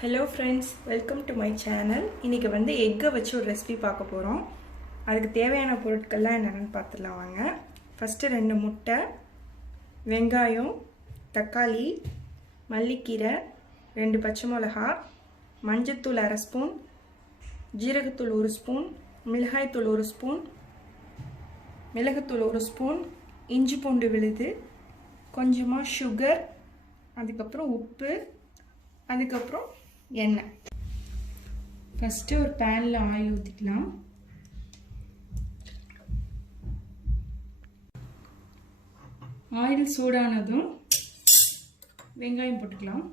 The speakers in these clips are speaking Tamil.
Hello friends, welcome to my channel. இன்னைக்கு வந்து எக்கை வச்சு ஒரு ரெசிபி பார்க்க போறோம். அதுக்கு தேவையான பொருட்கள்லாம் என்னன்னு பார்த்துடலாம் வாங்க. ஃபர்ஸ்ட் 2 முட்டை, வெங்காயம், தக்காளி, மல்லிக்கீரை, 2 பச்சை மிளகாய், மஞ்சள்தூள் 1/2 ஸ்பூன், ஜீரகத்தூள் 1 ஸ்பூன், மிளகாய்த்தூள் 1 ஸ்பூன், மிளகுத்தூள் 1 ஸ்பூன், இஞ்சி பூண்டு விழுது, கொஞ்சமா சுகர், அதுக்கப்புறம் உப்பு, அதுக்கப்புறம் எண்ணெய். ஃபர்ஸ்ட் ஒரு பேன்ல ஆயில் ஊத்திக்கலாம். ஆயில் சூடானதும் வெங்காயம் போட்டுக்கலாம்.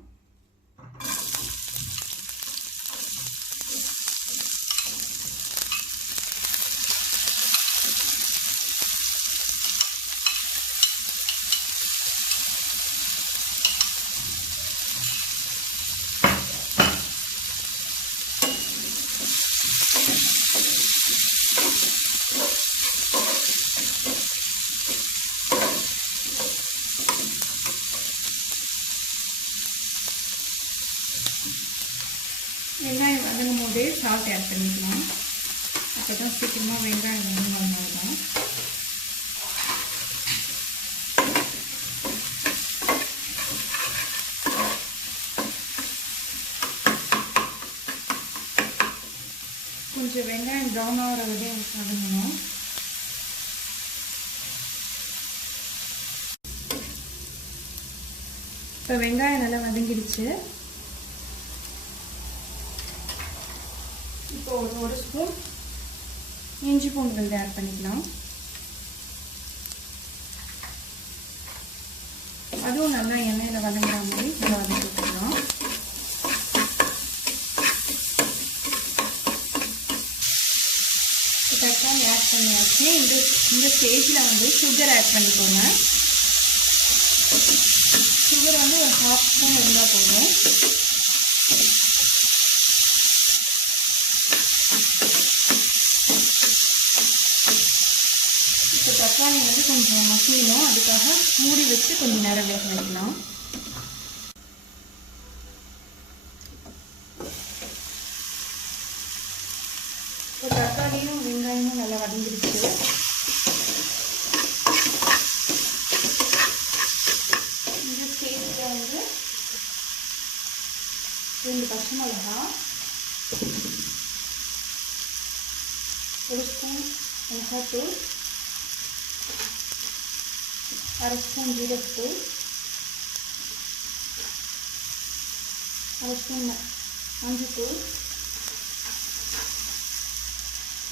வெங்காயம் வதங்கும் போதே சால்ட் ஆட் பண்ணிக்கலாம். அப்போ தான் சீக்கிரமாக வெங்காயம் வதங்கும். கொஞ்சம் வெங்காயம் ப்ரௌன் ஆகிற வரையும் வதங்கணும். இப்போ வெங்காயம் நல்லா வதங்கிடுச்சு. இப்போ ஒரு ஸ்பூன் இஞ்சி பூண்டு விழுது ஆட் பண்ணிக்கலாம். அதுவும் நல்லா எண்ணெயில் வதங்குற மாதிரி நல்லா வதக்கி விட்டுக்கலாம். தக்காளி ஆட் பண்ணியாச்சு. இந்த ஸ்டேஜில் வந்து சுகர் ஆட் பண்ணிக்கோங்க. சுகர் வந்து ஒரு 1/2 ஸ்பூன் இருந்தால் போதும். இப்போ தக்காளி வந்து கொஞ்சம் மசியணும். அதுக்காக மூடி வச்சு கொஞ்சம் நேரம் வேக வைக்கலாம். இப்போ தக்காளியும் வெங்காயமும் நல்லா வதங்கிடுச்சு. இந்த ஸ்டேஜில் வந்து 2 பச்சை மிளகாய், 1 ஸ்பூன் மிளகாய்த்தூள், 1/2 ஸ்பூன் ஜீரகத்தூள், 1/2 ஸ்பூன் மஞ்சள்தூள்,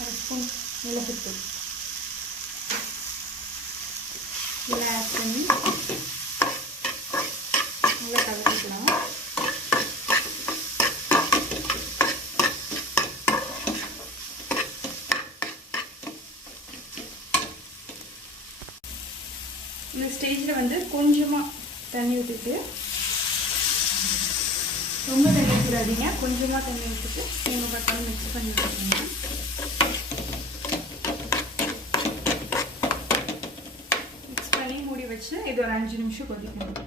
1/2 ஸ்பூன் மிளகுத்தூள் இதெல்லாம் ஆட் பண்ணி நல்லா கலக்கிக்கலாம். இந்த ஸ்டேஜில் வந்து கொஞ்சமாக தண்ணி ஊற்றிட்டு, ரொம்ப தண்ணி ஊற்றாதீங்க, கொஞ்சமாக தண்ணி ஊற்றிட்டு நீங்கள் பக்கம் மிக்ஸ் பண்ணி வச்சுக்கோங்க. மிக்ஸ் பண்ணி மூடி வச்சு இது ஒரு 5 நிமிஷம் கொதிக்கணும்.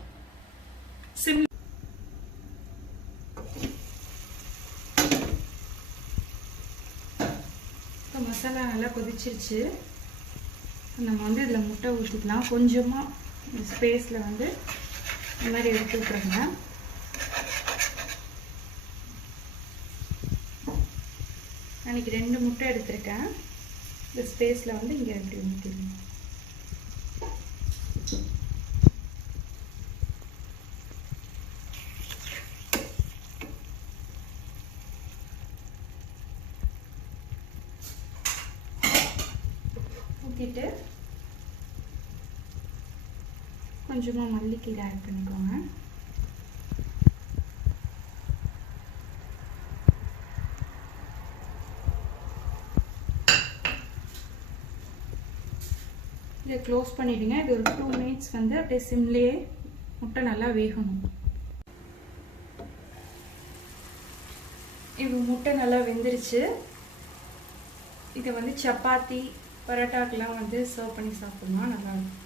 இப்போ மசாலா நல்லா கொதிச்சிருச்சு. நம்ம வந்து இதில் முட்டை ஊற்றிக்கலாம். கொஞ்சமாக இந்த ஸ்பேஸில் வந்து இந்த மாதிரி எடுத்து விட்டுருங்க. அன்றைக்கி 2 முட்டை எடுத்திருக்கேன். இந்த ஸ்பேஸில் வந்து இங்கே எப்படி ஊற்றிடுங்க. ஊற்றிட்டு கொஞ்சமாக மல்லிக்கீரை ஆட் பண்ணிக்கோங்க. இதை க்ளோஸ் பண்ணிவிடுங்க. இது ஒரு 2 மினிட்ஸ் வந்து அப்படியே சிம்லேயே முட்டை நல்லா வேகணும். இது முட்டை நல்லா வெந்துருச்சு. இதை வந்து சப்பாத்தி பரோட்டாக்கெலாம் வந்து சர்வ் பண்ணி சாப்பிடலாம், நல்லாயிருக்கும்.